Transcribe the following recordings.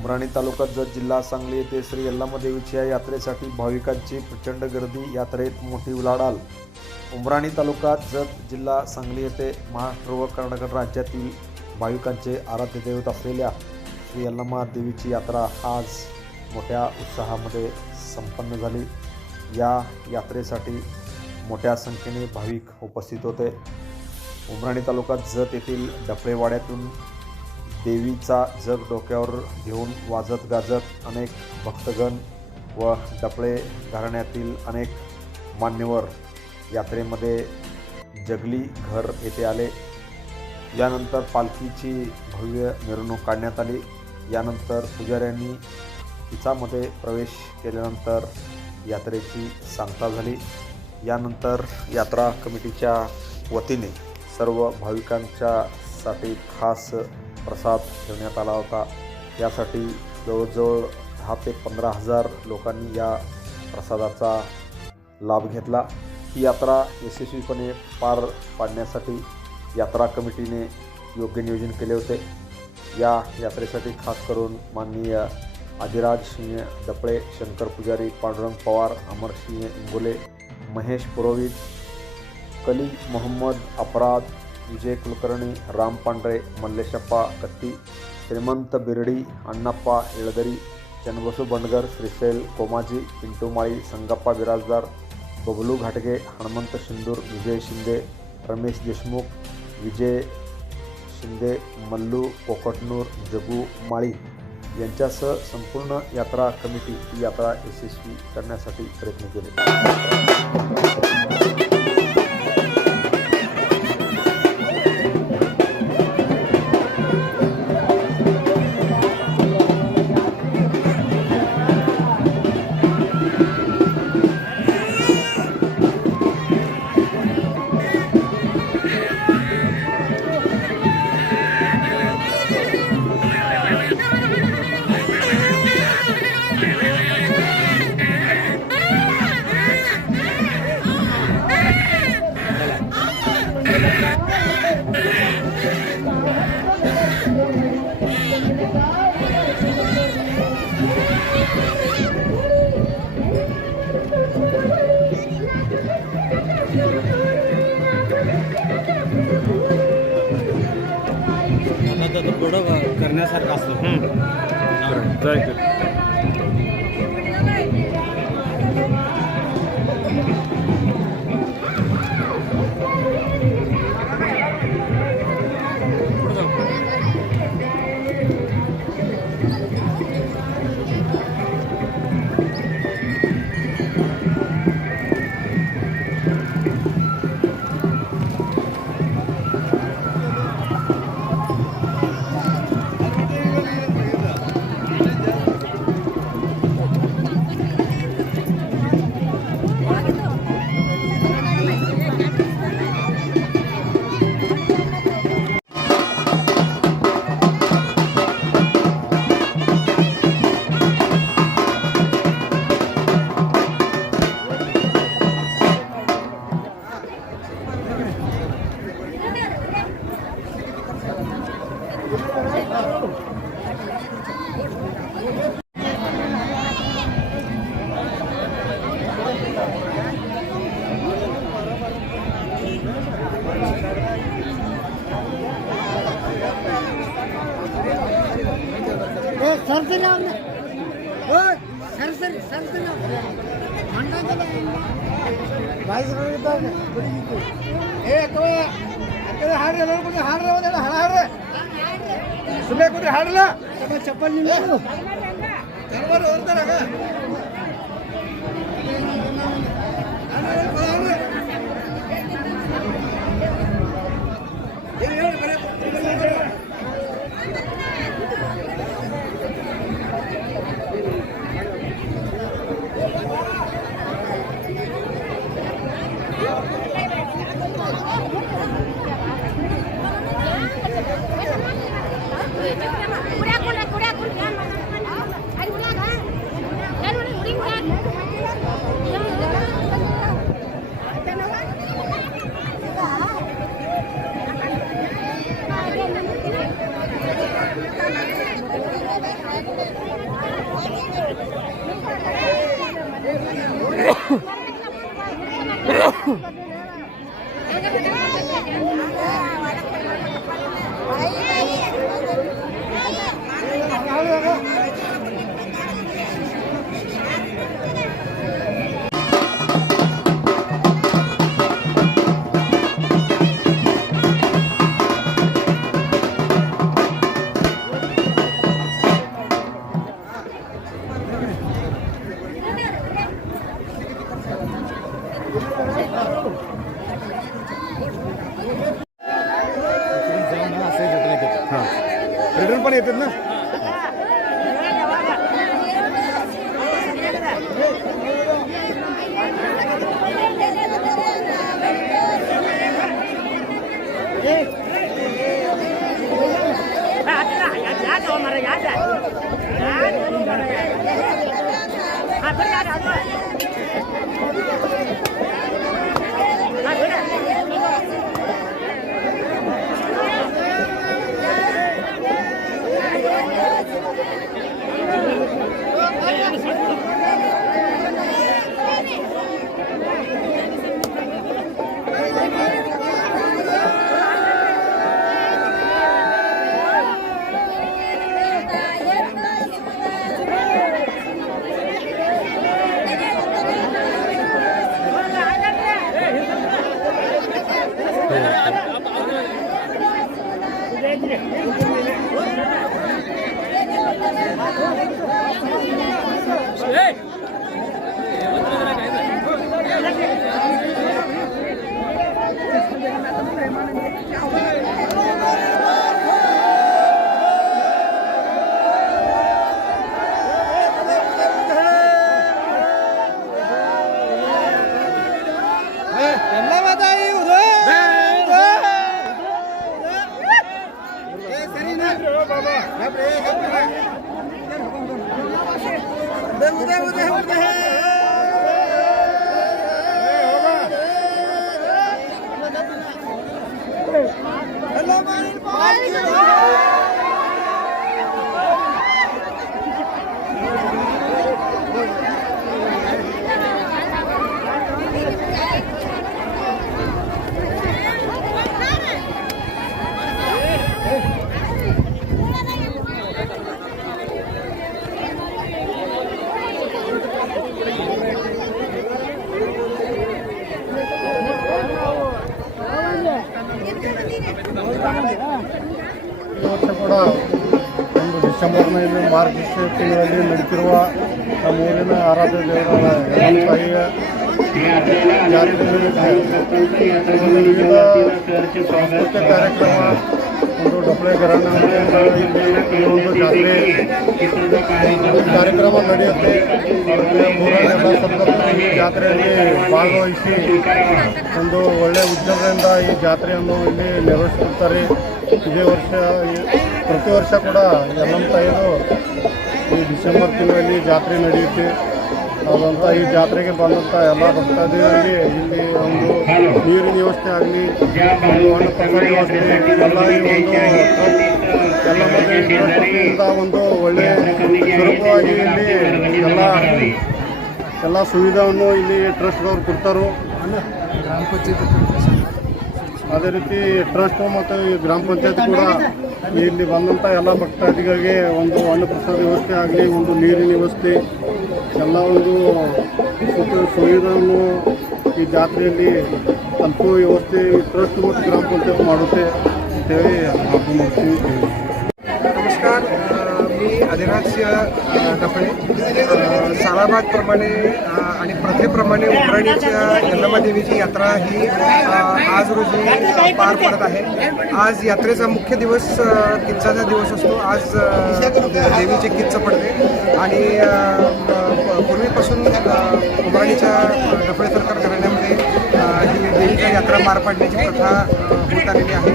उमराणी तालुक्यात जत जिल्हा सांगली येथे श्री यल्लामा देवीच्या यात्रेसाठी भाविकांची प्रचंड गर्दी, यात्रेत मोठी उलाढाल। उमराणी तालुक्यात जत जिल्हा सांगली येथे महाराष्ट्र व कर्नाटक राज्यातील भाविकांचे आराध्य दैवत असलेल्या श्री यल्लामा देवीची यात्रा आज मोठ्या उत्साहामध्ये संपन्न झाली। या यात्रेसाठी मोठ्या संख्येने भाविक उपस्थित होते। उमराणी तालुक्यात जत येथील डफळेवाड्यातून देवीचा जग डोक्यावर घेऊन वाजत गाजत अनेक भक्तगण व डफळे घराण्यातील अनेक मान्यवर यात्रेमध्ये जगली घर येथे आले। यानंतर पालखीची भव्य मिरवणूक काढण्यात आली। यानंतर पुजाऱ्यांनी तिचामध्ये प्रवेश केल्यानंतर यात्रेची सांगता झाली। यानंतर यात्रा कमिटीच्या वतीने सर्व भाविकांच्यासाठी खास प्रसाद ठेवण्यात आला होता। यासाठी जवळजवळ 10 ते 15 हजार लोकांनी या प्रसादाचा लाभ घेतला। ही यात्रा यशस्वीपणे पार पाडण्यासाठी यात्रा कमिटीने योग्य नियोजन केले होते। या यात्रेसाठी खास करून माननीय आदिराज सिंह डफळे, शंकर पुजारी, पांडुरंग पवार, अमरसिंह इंगोले, महेश पुरोहित, कली मोहम्मद अपराध, विजय कुलकर्णी, राम पांढरे, मल्लेशप्पा कत्ती, श्रीमंत बिरडी, अण्णाप्पा येळदरी, चन्नबसू बंडगर, श्रीशैल कोमाजी, पिंटू माळी, संगप्पा बिराजदार, बबलू घाटगे, हनुमंत शिंदूर, विजय शिंदे, रमेश देशमुख, विजय शिंदे, मल्लू कोकटनूर, जगू माळी यांच्यासह संपूर्ण यात्रा कमिटी ही यात्रा यशस्वी करण्यासाठी प्रयत्न केले। पुढं करण्यासारखं असतं। चप्पल लांबून पण येतात ना. ವರ್ಷ ಕೂಡ ಒಂದು ಡಿಸೆಂಬರ್ನಲ್ಲಿ ಮಾರ್ಗಶಿರ್ಷ ತಿಂಗಳಲ್ಲಿ ನಡೀತಿರುವ ನಮ್ಮ ಊರಿನ ಆರಾಧ್ಯ ದೇವರ ತಾಯಿಯ ವಿವಿಧ ಸಾಂಸ್ಕೃತಿಕ ಕಾರ್ಯಕ್ರಮ ಒಂದು ಡೊಳ್ಳೆ ಘರಾಣೆಯಿಂದ ಇಲ್ಲಿ ಒಂದು ಜಾತ್ರೆ ಕಾರ್ಯಕ್ರಮ ನಡೆಯುತ್ತೆ. ಊರಲ್ಲೆಲ್ಲ ಸ್ವಲ್ಪ ಈ ಜಾತ್ರೆಯಲ್ಲಿ ಭಾಗವಹಿಸಿ ಒಂದು ಒಳ್ಳೆಯ ಉದ್ಯೋಗದಿಂದ ಈ ಜಾತ್ರೆಯನ್ನು ಇಲ್ಲಿ ನಿರ್ವಹಿಸುತ್ತಾರೆ. ಇದೇ ವರ್ಷ ಪ್ರತಿ ವರ್ಷ ಕೂಡ ಯಲ್ಲಮ್ಮ ತಾಯಿದು ಈ ಡಿಸೆಂಬರ್ ತಿಂಗಳಲ್ಲಿ ಜಾತ್ರೆ ನಡೆಯುತ್ತೆ. ಆದಂಥ ಈ ಜಾತ್ರೆಗೆ ಬಂದಂಥ ಎಲ್ಲ ಭಕ್ತಾದಿಗಳಿಗೆ ಇಲ್ಲಿ ಒಂದು ನೀರಿನ ವ್ಯವಸ್ಥೆ ಆಗಲಿ, ಒಂದು ಹಣ್ಣು ಪ್ರಸಾದ ವ್ಯವಸ್ಥೆ ಎಲ್ಲ ಈ ಒಂದು ಯಲ್ಲಮ್ಮ ದೇವಿಯಿಂದ ಒಂದು ಒಳ್ಳೆಯ ಸುಲಭವಾಗಿ ಇಲ್ಲಿ ಎಲ್ಲ ಸುವಿಧಾವನ್ನು ಇಲ್ಲಿ ಟ್ರಸ್ಟ್ದವ್ರು ಕೊಡ್ತಾರೋ. ಗ್ರಾಮ ಪಂಚಾಯತ್ ಅದೇ ರೀತಿ ಟ್ರಸ್ಟ್ ಮತ್ತು ಈ ಗ್ರಾಮ ಪಂಚಾಯತ್ ಕೂಡ ಇಲ್ಲಿ ಬಂದಂಥ ಎಲ್ಲ ಭಕ್ತಾದಿಗಳಿಗೆ ಒಂದು ಹಣ್ಣು ಪ್ರಸಾದ ವ್ಯವಸ್ಥೆ ಆಗಲಿ, ಒಂದು ನೀರಿನ ವ್ಯವಸ್ಥೆ ಎಲ್ಲ ಒಂದು ಸುವಿಧಾವನ್ನು ಈ ಜಾತ್ರೆಯಲ್ಲಿ ತಲುಪುವ ವ್ಯವಸ್ಥೆ ट्रस्ट ಮತ್ತು ग्राम पंचायत ಮಾಡುತ್ತೆ ಅಂತೇಳಿ आपण ಮಾಡ್ತೀವಿ. नमस्कार, मी अधिराजसिंह डफळे. सालाबादप्रमाणे आणि प्रथेप्रमाणे उमराणीच्या यल्लमा देवीची यात्रा ही आज रोजी पार पडत आहे. आज यात्रेचा मुख्य दिवस किच्चाचा दिवस असतो. आज देवीचे किच्च पडते आणि पूर्वीपासून उमराणीच्या डफळे सरकार घराण्यामध्ये ही देवीची यात्रा पार पाडण्याची प्रथा होत आलेली आहे.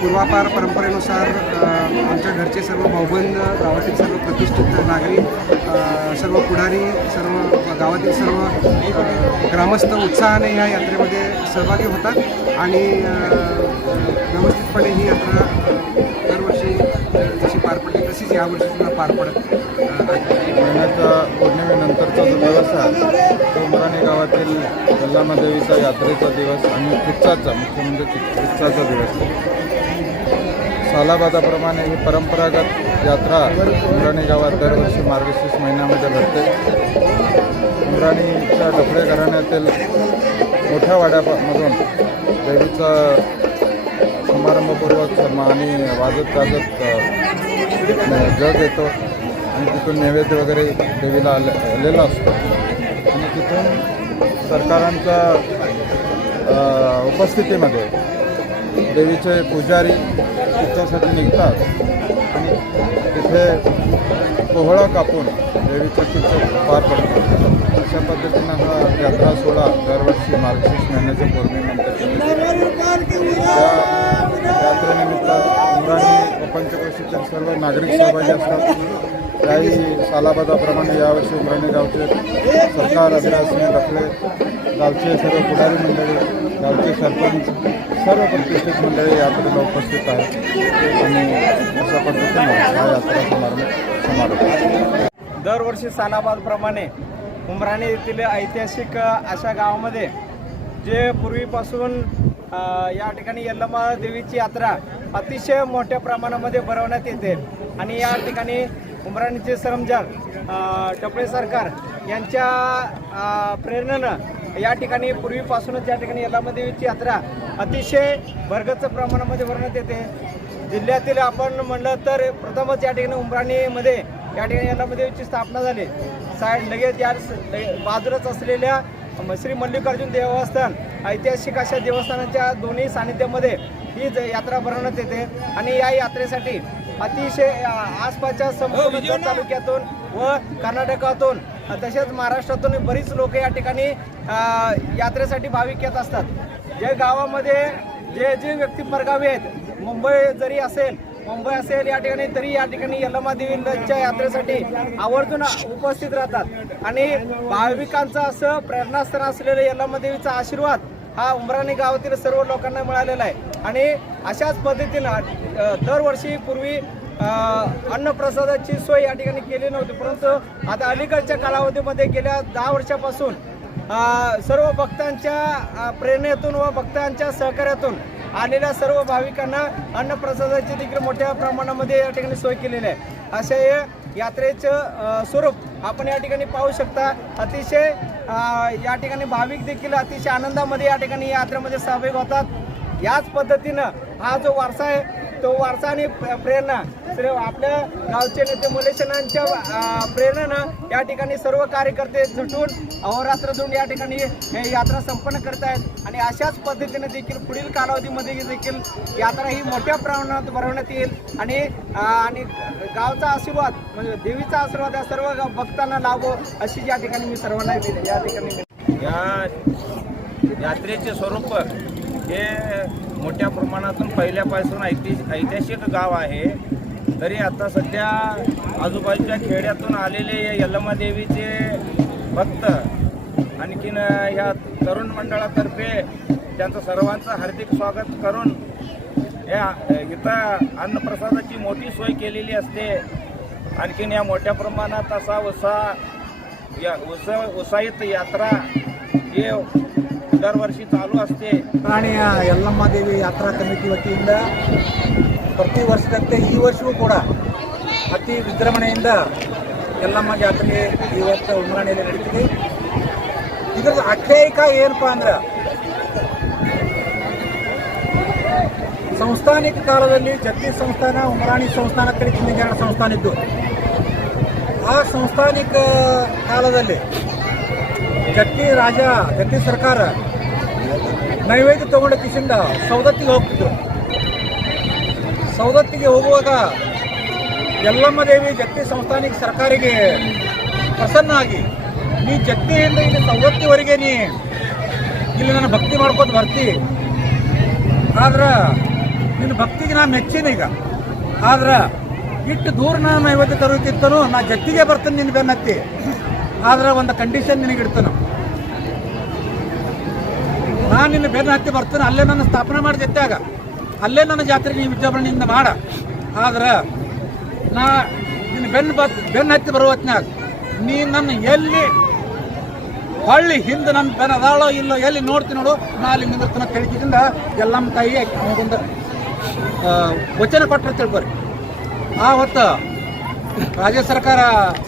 पूर्वापार परंपरेनुसार आमच्या घरचे सर्व भाऊबंद, गावातील सर्व प्रतिष्ठित नागरिक, सर्व पुढारी, सर्व गावातील सर्व ग्रामस्थ उत्साहाने या यात्रेमध्ये सहभागी होतात आणि व्यवस्थितपणे ही यात्रा दरवर्षी जशी पार पडते तशीच यावर्षीसुद्धा पार पडत महिन्याच्या पौर्णिमेनंतरचा जो दिवस आहे तो उमराणी गावातील यल्लमा देवीचा यात्रेचा दिवस आणि किच्चाचा मुख्य म्हणजे किच्चाचा दिवस आहे. सालाबादाप्रमाणे ही परंपरागत यात्रा उमराणी गावात दरवर्षी मार्गशीर्ष महिन्यामध्ये भरते. उमराणीच्या डफळे घराण्यातील मोठ्या वाड्यामधून देवीचा समारंभपूर्वक आणि वाजत गाजत जग येतो आणि तिथून नैवेद्य वगैरे देवीला आलेला असतो आणि तिथून सरकारांच्या उपस्थितीमध्ये देवीचे पुजारी तिच्यासाठी निघतात आणि तिथे कोहळा कापून देवीचं तिचं पार पडतात. अशा पद्धतीनं हा यात्रा सोहळा दरवर्षी मार्गशीर्ष महिन्याच्या पौर्णिमेनंतर त्या यात्रेनिमित्त उमराणी व पंचक्रोशीतील सर्व नागरिक सहभागी असतात. त्याही सालाबादाप्रमाणे यावर्षी उमराणी गावचे सरकार अधिराजसिंह रखले, गावचे सर्व पुढारी मंडळी, गावचे सरपंच, सर्व प्रतिष्ठित मंडळी यात्रेला उपस्थित आहेत आणि अशा पद्धतीने हा यात्रा समारोप. दरवर्षी सालाबादप्रमाणे उमराणी येथील ऐतिहासिक अशा गावामध्ये जे पूर्वीपासून या ठिकाणी यल्लमा देवीची यात्रा अतिशय मोठ्या प्रमाणामध्ये भरवण्यात येते आणि या ठिकाणी उमराणीचे सरंजाम टपळे सरकार यांच्या प्रेरणेनं या ठिकाणी पूर्वीपासूनच या ठिकाणी यल्लमा देवीची यात्रा अतिशय भरगच्च प्रमाणामध्ये भरवण्यात येते. जिल्ह्यातील आपण म्हणलं तर प्रथमच या ठिकाणी उमराणीमध्ये या ठिकाणी यल्लमा देवीची स्थापना झाली. लगेच या बाजूलाच असलेल्या श्री मल्लिकार्जुन देवस्थान ऐतिहासिक अशा देवस्थानाच्या दोन्ही सानिध्यामध्ये ही यात्रा भरवण्यात येते आणि या यात्रेसाठी अतिशय आसपासच्या संपूर्ण जत तालुक्यातून व कर्नाटकातून तसेच महाराष्ट्रातून बरीच लोक या ठिकाणी यात्रेसाठी भाविक येत असतात. जे गावामध्ये जे व्यक्ती परगावी आहेत, मुंबई असेल या ठिकाणी तरी या ठिकाणी यल्लमा देवीच्या यात्रेसाठी आवर्जून उपस्थित राहतात आणि भाविकांचं असं प्रेरणास्थान असलेलं यल्लमा देवीचा आशीर्वाद हा उमराणी गावातील सर्व लोकांना मिळालेला आहे आणि अशाच पद्धतीनं दरवर्षी पूर्वी अन्नप्रसादाची सोय या ठिकाणी केली नव्हती, परंतु आता अलीकडच्या कालावधीमध्ये गेल्या 10 वर्षापासून सर्व भक्तांच्या प्रेरणेतून व भक्तांच्या सहकार्यातून आलेल्या सर्व भाविकांना अन्नप्रसादाची देखील मोठ्या प्रमाणामध्ये या ठिकाणी सोय केलेली आहे. अशा यात्रेचं स्वरूप आपण या ठिकाणी पाहू शकता. अतिशय या ठिकाणी भाविक देखील अतिशय आनंदामध्ये या ठिकाणी यात्रेमध्ये सहभागी होतात. याच पद्धतीनं हा जो वारसा आहे तो वारसा आणि प्रेरणा आपल्या गावचे नेते मुलेशनांच्या प्रेरणेनं या ठिकाणी सर्व कार्यकर्ते झुटून अहोरात्र झुंड या ठिकाणी यात्रा संपन्न करत आहेत आणि अशाच पद्धतीने देखील पुढील कालावधीमध्ये देखील यात्रा ही मोठ्या प्रमाणात भरवण्यात येईल आणि गावचा आशीर्वाद म्हणजे देवीचा आशीर्वाद या सर्व भक्तांना लाभो अशी या ठिकाणी मी सर्वांना या ठिकाणी या यात्रेचे स्वरूप हे मोठ्या प्रमाणातून पहिल्यापासून ऐतिहासिक गाव आहे. तरी आता सध्या आजूबाजूच्या खेड्यातून आलेले यल्लमा देवीचे भक्त आणखीन ह्या तरुण मंडळातर्फे त्यांचं सर्वांचं हार्दिक स्वागत करून इथं अन्नप्रसादाची मोठी सोय केलेली असते. आणखीन या मोठ्या प्रमाणात असा उत्साहित यात्रा हे दरवर्षी चालू असते. ಉಮರಾಣಿಯ ಯಲ್ಲಮ್ಮ ದೇವಿ ಯಾತ್ರಾ ಕಮಿಟಿ ವತಿಯಿಂದ ಪ್ರತಿ ವರ್ಷದಂತೆ ಈ ವರ್ಷವೂ ಕೂಡ ಅತಿ ವಿಜೃಂಭಣೆಯಿಂದ ಯಲ್ಲಮ್ಮ ಜಾತ್ರೆ ಇವತ್ತು ಉಮರಾಣಿಯಲ್ಲಿ ನಡೀತಿದೆ. ಇದರ ಆಖ್ಯಾಯಿಕ ಏನಪ್ಪ ಅಂದ್ರೆ ಸಂಸ್ಥಾನಿಕ ಕಾಲದಲ್ಲಿ ಜತ್ತಿ ಸಂಸ್ಥಾನ ಉಮರಾಣಿ ಸಂಸ್ಥಾನ ಕಡೆ ಚಿನ್ನಜಾಣ ಸಂಸ್ಥಾನ ಇದ್ದು ಆ ಸಂಸ್ಥಾನಿಕ ಕಾಲದಲ್ಲಿ ಜತ್ತಿ ಸರ್ಕಾರ ನೈವೇದ್ಯ ತಗೊಂಡ ಕಿಸಿಂದ ಸೌದತ್ತಿಗೆ ಹೋಗ್ತಿದ್ರು. ಸೌದತ್ತಿಗೆ ಹೋಗುವಾಗ ಯಲ್ಲಮ್ಮ ದೇವಿ ಜತ್ತಿ ಸಂಸ್ಥಾನಿಕ ಸರ್ಕಾರಿಗೆ ಪ್ರಸನ್ನ ಆಗಿ ನೀ ಜತ್ತಿಯಿಂದ ಇಲ್ಲಿ ಸೌದತ್ತಿವರೆಗೆ ನೀ ಇಲ್ಲಿ ನನ್ನ ಭಕ್ತಿ ಮಾಡ್ಕೊಂಡು ಬರ್ತಿ, ಆದ್ರೆ ನಿನ್ನ ಭಕ್ತಿಗೆ ನಾ ಮೆಚ್ಚಿನ ಈಗ. ಆದ್ರೆ ಇಟ್ಟು ದೂರ ನಾನು ನೈವೇದ್ಯ ತರೋಕ್ಕಿಂತನೂ ನಾ ಜತ್ತಿಗೆ ಬರ್ತೀನಿ ನಿನ್ನ ಬೆನ್ನತ್ತಿ, ಆದ್ರೆ ಒಂದು ಕಂಡೀಷನ್ ನಿನಗಿಡ್ತಾನು, ನಾನು ನಿನ್ನ ಬೆನ್ನ ಹತ್ತಿ ಬರ್ತಾನೆ, ಅಲ್ಲೇ ನನ್ನ ಸ್ಥಾಪನೆ ಮಾಡಿ ಜೊತೆಯಾಗ ಅಲ್ಲೇ ನನ್ನ ಜಾತ್ರೆಗೆ ನೀವು ವಿಜೃಂಭಣೆಯಿಂದ ಮಾಡ. ಆದ್ರೆ ನಾ ನಿನ್ನ ಬೆನ್ನ ಹತ್ತಿ ಬರೋ ಹೊತ್ನಾಗ ನೀ ನನ್ನ ಎಲ್ಲಿ ಹೊಳ್ಳಿ ಹಿಂದೆ ನನ್ನ ಬೆನ್ನ ಅದಾಳೋ ಇಲ್ಲೋ ಎಲ್ಲಿ ನೋಡ್ತೀನಿ ನೋಡು, ನಾ ಅಲ್ಲಿ ನಿಂದಿರ್ತಾನ ತಿಳಿಕಿದಿಂದ ಯಲ್ಲಮ್ಮ ತಾಯಿ ಒಂದು ವಚನ ಕೊಟ್ಟರೆ ತಿಳ್ಕೊರಿ. ಆ ಹೊತ್ತು ರಾಜ್ಯ ಸರ್ಕಾರ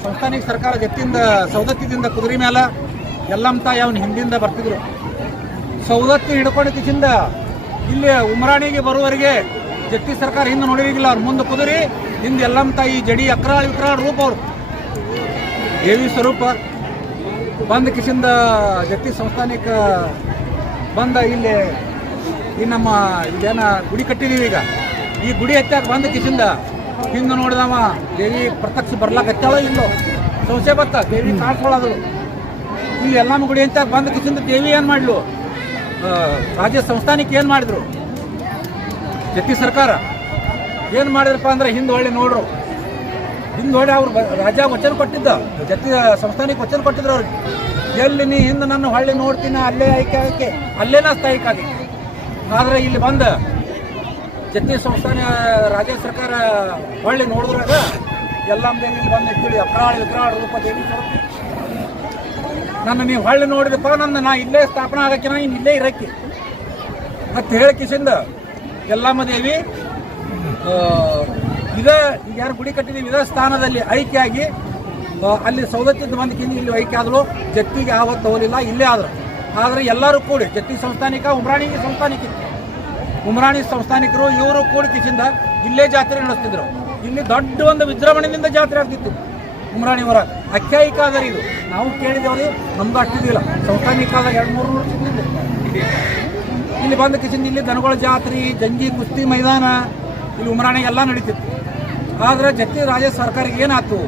ಸಂಸ್ಥಾನಿಕ ಸರ್ಕಾರ ಜತ್ತಿಂದ ಸೌದತ್ತಿದಿಂದ ಕುದುರೆ ಮೇಲೆ ಯಲ್ಲಮ್ಮ ತಾಯಿ ಅವನ ಹಿಂದಿಂದ ಬರ್ತಿದ್ರು. ಸೌದತ್ತಿ ಹಿಡ್ಕೊಂಡು ಕಿಸಿಂದ ಇಲ್ಲಿ ಉಮರಾಣಿಗೆ ಬರುವವರೆಗೆ ಜತ್ತಿ ಸರ್ಕಾರ ಹಿಂದೆ ನೋಡಿರಿಗಿಲ್ಲ. ಅವ್ರು ಮುಂದೆ ಕುದುರೆ, ಹಿಂದೆ ಯಲ್ಲಮ್ಮ ತಾಯಿ ಜಡಿ ಅಕ್ರಾಳ್ ವಿಕ್ರಾಳ್ ರೂಪ ಅವರು ದೇವಿ ಸ್ವರೂಪ ಬಂದ ಕಿಸಿಂದ ಜತ್ತಿ ಸಂಸ್ಥಾನಿಕ ಬಂದ ಇಲ್ಲಿ ಈ ನಮ್ಮ ಇದೇನ ಗುಡಿ ಕಟ್ಟಿದೀವಿ ಈಗ, ಈ ಗುಡಿ ಹತ್ತಾಗ ಬಂದ ಕಿಸಿಂದ ಹಿಂದೆ ನೋಡಿದವ ದೇವಿ ಪ್ರತ್ಯಕ್ಷ ಬರ್ಲಾಕತ್ತಾಳೋ ಇಲ್ಲೋ ಸಂಶಯ ಬತ್ತ, ದೇವಿ ಕಾಣಿಸ್ಕೊಳ್ಳೋದು. ಇಲ್ಲಿ ಎಲ್ಲಮ್ಮ ಗುಡಿ ಹತ್ತಾಗ ಬಂದ ಕಿಸಿಂದ ದೇವಿ ಏನು ಮಾಡ್ಲು, ರಾಜ್ಯ ಸಂಸ್ಥಾನಕ್ಕೆ ಏನು ಮಾಡಿದ್ರು, ಜತ್ತಿ ಸರ್ಕಾರ ಏನು ಮಾಡಿದ್ರಪ್ಪ ಅಂದ್ರೆ ಹಿಂದೆ ಹೊಳ್ಳಿ ನೋಡ್ರು, ಹಿಂದೆ ಹೊಳ್ಳಿ ಅವ್ರು ರಾಜ್ಯ ವಚನ ಕೊಟ್ಟಿದ್ದ, ಜತ್ತಿ ಸಂಸ್ಥಾನಕ್ಕೆ ವಚನ ಕೊಟ್ಟಿದ್ರು ಅವ್ರಿಗೆ. ಎಲ್ಲಿ ನೀ ಹಿಂದೆ ನನ್ನ ಹೊಳ್ಳಿ ನೋಡ್ತೀನಿ ಅಲ್ಲೇ ಆಯ್ಕೆ ಅಲ್ಲೇ ನಾ ಸ್ಥಾಯಿಕ ಆಗಿ. ಆದರೆ ಇಲ್ಲಿ ಬಂದ ಜತ್ತಿ ಸಂಸ್ಥಾನ ರಾಜ್ಯ ಸರ್ಕಾರ ಹೊಳ್ಳಿ ನೋಡಿದ್ರಾಗ ಎಲ್ಲಮ್ಮ ದೇವಿ ಬಂದು ಎತ್ತಿಳಿ ವಿಕ್ರಾಳ ರೂಪ ದೇವಿ ನೋಡ್ತಿ, ನನ್ನ ನೀವು ಹೊಳ್ಳಿ ನೋಡಿದಪ್ಪ, ನಾ ಇಲ್ಲೇ ಸ್ಥಾಪನಾ ಆಗಕ್ಕೆ ನಾ ಇನ್ನು ಇಲ್ಲೇ ಇರಕ್ಕೆ ಮತ್ತು ಹೇಳಿ ಕಿಸಿಂದ ಎಲ್ಲಮ್ಮ ದೇವಿ ಇದೇ ಈಗ ಯಾರು ಗುಡಿ ಕಟ್ಟಿದ್ದೀವಿ ಇದೇ ಸ್ಥಾನದಲ್ಲಿ ಐಕ್ಯಾಗಿ ಅಲ್ಲಿ ಸೌದತ್ತಿದ್ದು ಬಂದಕ್ಕಿಂತ ಇಲ್ಲಿ ಐಕ್ಯ ಆದಳು. ಜತ್ತಿಗೆ ಆವತ್ತು ಹೋಗಲಿಲ್ಲ, ಇಲ್ಲೇ ಆದರು. ಆದರೆ ಎಲ್ಲರೂ ಕೂಡಿ ಜತ್ತಿ ಸಂಸ್ಥಾನಿಕ ಉಮ್ರಾಣಿ ಸಂಸ್ಥಾನಿಕಿತ್ತು, ಉಮ್ರಾಣಿ ಸಂಸ್ಥಾನಿಕರು ಇವರು ಕೂಡಿ ಕಿಸಿಂದ ಇಲ್ಲೇ ಜಾತ್ರೆ ನಡೆಸ್ತಿದ್ರು. ಇಲ್ಲಿ ದೊಡ್ಡ ಒಂದು ವಿಜೃಂಭಣೆಯಿಂದ ಜಾತ್ರೆ ಆಗ್ತಿತ್ತು ಉಮ್ರಾಣಿ ಹೊರ. ಆಖ್ಯಾಯಿಕ ಆದರೆ ಇದು ನಾವು ಕೇಳಿದವ್ರಿ, ನಮ್ದು ಅಷ್ಟಿದಿಲ್ಲ. ಸಂಸ್ಥಾನಿಕ ಆದಾಗ 2-3 ವರ್ಷದಿಂದ ಇಲ್ಲಿ ಬಂದ ಕಿಸಿಂದ ಇಲ್ಲಿ ದನಗಳ ಜಾತ್ರೆ, ಜಂಗಿ ಕುಸ್ತಿ ಮೈದಾನ ಇಲ್ಲಿ ಉಮ್ರಾಣಿ ಎಲ್ಲ ನಡೀತಿತ್ತು. ಆದರೆ ಜತ್ತಿ ರಾಜ್ಯ ಸರ್ಕಾರಕ್ಕೆ ಏನಾಯ್ತು,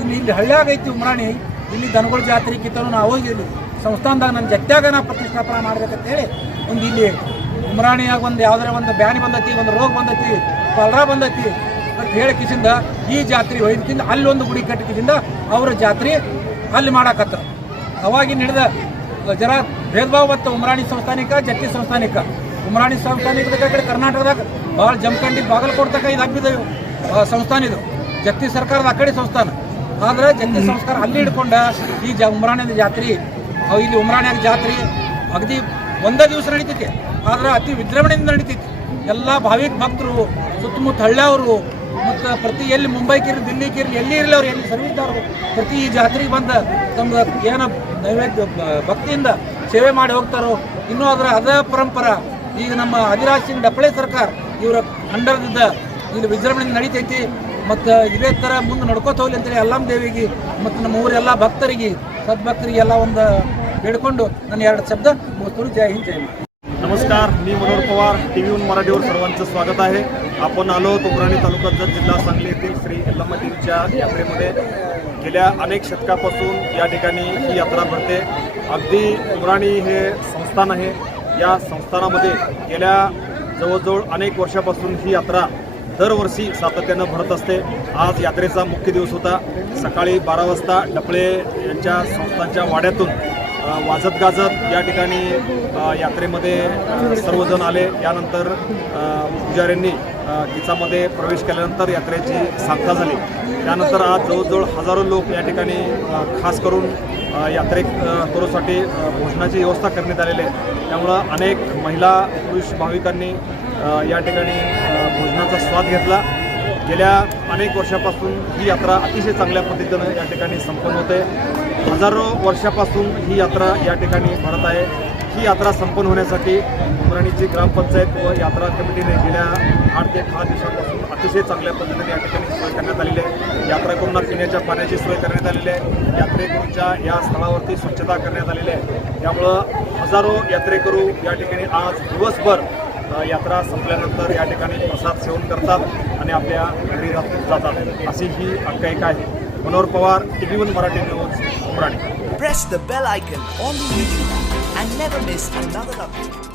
ಇಲ್ಲಿ ಹಳ್ಳಿಯಾಗೈತಿ ಉಮ್ರಾಣಿ, ಇಲ್ಲಿ ದನಗಳ ಜಾತ್ರೆ ಕಿತ್ತನು ನಾವು ಹೋಗಿ ಇಲ್ಲಿ ಸಂಸ್ಥಾನದಾಗ ನನ್ನ ಜತ್ಯಾಗ ನಾ ಪ್ರತಿಷ್ಠಾಪನೆ ಮಾಡ್ಬೇಕಂತೇಳಿ ಒಂದು ಇಲ್ಲಿ ಉಮ್ರಾಣಿಯಾಗ ಒಂದು ಯಾವುದಾರ ಒಂದು ಬ್ಯಾನಿ ಬಂದೈತಿ, ಒಂದು ರೋಗ ಬಂದೈತಿ, ಪಲ್ರ ಬಂದೈತಿ ಅಂತ ಹೇಳಿ ಕಿಸಿಂದ ಈ ಜಾತ್ರೆ ಒಯ್ದಕ್ಕಿಂತ ಅಲ್ಲಿ ಒಂದು ಗುಡಿ ಕಟ್ಟಿಕಿದಿಂದ ಅವರ ಜಾತ್ರೆ ಅಲ್ಲಿ ಮಾಡಾಕತ್ತ. ಅವಾಗಿನ ಹಿಡಿದ ಜರ ಭೇದ ಭಾವ ಬತ್ತು ಉಮ್ರಾಣಿ ಸಂಸ್ಥಾನಿಕ ಜತ್ತಿ ಸಂಸ್ಥಾನಿಕ. ಉಮ್ರಾಣಿ ಸಂಸ್ಥಾನಿಕದ ಕಡೆ ಕರ್ನಾಟಕದಾಗ ಭಾಳ ಜಮಖಂಡಿ ಬಾಗಲಕೋಟೆ ಇದು ಹಬ್ಬಿದ ಸಂಸ್ಥಾನ, ಇದು ಜತ್ತಿ ಸರ್ಕಾರದ ಆ ಕಡೆ ಸಂಸ್ಥಾನ. ಆದರೆ ಜತ್ತಿ ಸಂಸ್ಕಾರ ಅಲ್ಲಿ ಹಿಡ್ಕೊಂಡ ಈ ಉಮ್ರಾಣಿಯ ಜಾತ್ರೆ, ಇಲ್ಲಿ ಉಮ್ರಾಣಿಯಾಗ ಜಾತ್ರೆ ಅಗದಿ ಒಂದೇ ದಿವಸ ನಡೀತೈತಿ. ಆದ್ರೆ ಅತಿ ವಿಜೃಂಭಣೆಯಿಂದ ನಡೀತೈತಿ. ಎಲ್ಲ ಭಾವಿಕ ಭಕ್ತರು ಸುತ್ತಮುತ್ತ ಹಳ್ಳಿಯವರು ಮತ್ತು ಪ್ರತಿ ಎಲ್ಲಿ ಮುಂಬೈಕಿರ್ಲಿ ದಿಲ್ಲಿಗಿರ್ಲಿ ಎಲ್ಲಿ ಇರಲಿ ಅವ್ರು ಎಲ್ಲಿ ಸರ್ವಿಸ್ದವರು ಪ್ರತಿ ಈ ಜಾತ್ರೆಗೆ ಬಂದ ತಮ್ಮ ಏನೋ ನೈವೇದ್ಯ ಭಕ್ತಿಯಿಂದ ಸೇವೆ ಮಾಡಿ ಹೋಗ್ತಾರೋ. ಇನ್ನೂ ಅದ ಪರಂಪರ ಈಗ ನಮ್ಮ ಅಧಿರಾಜ್ ಸಿಂಗ್ ಡಪ್ಪಳೆ ಸರ್ಕಾರ ಇವರ ಅಂಡರ್ದಿದ್ದ ಇಲ್ಲಿ ವಿಜೃಂಭಣೆ ನಡೀತೈತಿ. ಮತ್ತು ಇದೇ ಥರ ಮುಂದೆ ನಡ್ಕೋತ ಹೋಗ್ಲಿ ಅಂತೇಳಿ ಎಲ್ಲಮ್ಮ ದೇವಿಗೆ ಮತ್ತು ನಮ್ಮ ಊರೆಲ್ಲ ಭಕ್ತರಿಗೆ सद्भक्तರಿಗೆ ಎಲ್ಲ ಒಂದು ಬೇಡ್ಕೊಂಡು ನಾನು 2 शब्द बोलतो. जय हिंद जय महाराष्ट्र. नमस्कार, मी मनोहर पवार. TV1 मराठीवर सर्वांचं स्वागत आहे. आपण आलो उमराणी तालुका जत जिल्हा सांगली येथील श्री यल्लम्मा देवीच्या यात्रेमध्ये. गेल्या अनेक शतकापासून या ठिकाणी ही यात्रा भरते. अगदी उमराणी हे संस्थान आहे. या संस्थानामध्ये गेल्या जवळजवळ अनेक वर्षापासून ही यात्रा दरवर्षी सातत्यानं भरत असते. आज यात्रेचा मुख्य दिवस होता. सकाळी 12 वाजता डपळे यांच्या संस्थांच्या वाड्यातून वाजत गाजत या ठिकाणी यात्रेमध्ये सर्वजण आले. यानंतर पुजाऱ्यांनी किचामध्ये प्रवेश केल्यानंतर यात्रेची सांगता झाली. त्यानंतर आज जवळजवळ हजारो लोक या ठिकाणी खास करून यात्रेकरूसाठी भोजनाची व्यवस्था करण्यात आलेली आहे. त्यामुळं अनेक महिला पुरुष भाविकांनी या ठिकाणी भोजनाचा स्वाद घेतला. गेल्या अनेक वर्षापासून ही यात्रा अतिशय चांगल्या पद्धतीनं या ठिकाणी संपन्न होते. हजारो वर्षापासून ही यात्रा या ठिकाणी भरत आहे. ही यात्रा संपन्न होण्यासाठी उमराणीची ग्रामपंचायत व यात्रा कमिटीने गेल्या 8 ते 10 दिवसांपासून अतिशय चांगल्या पद्धतीने या ठिकाणी सोय करण्यात आलेली आहे. यात्रेकरूंना पिण्याच्या पाण्याची सोय करण्यात आलेली आहे. यात्रेकरूंच्या या स्थळावरती स्वच्छता करण्यात आलेली आहे. त्यामुळं हजारो यात्रेकरू या ठिकाणी आज दिवसभर यात्रा संपल्यानंतर या ठिकाणी प्रसाद सेवन करतात आणि आपल्या घरी जातात. अशी ही आख्यायिका आहे. Manohar Pawar, TV1 Marathi news, Umrani. Press the bell icon on the YouTube and never miss another update.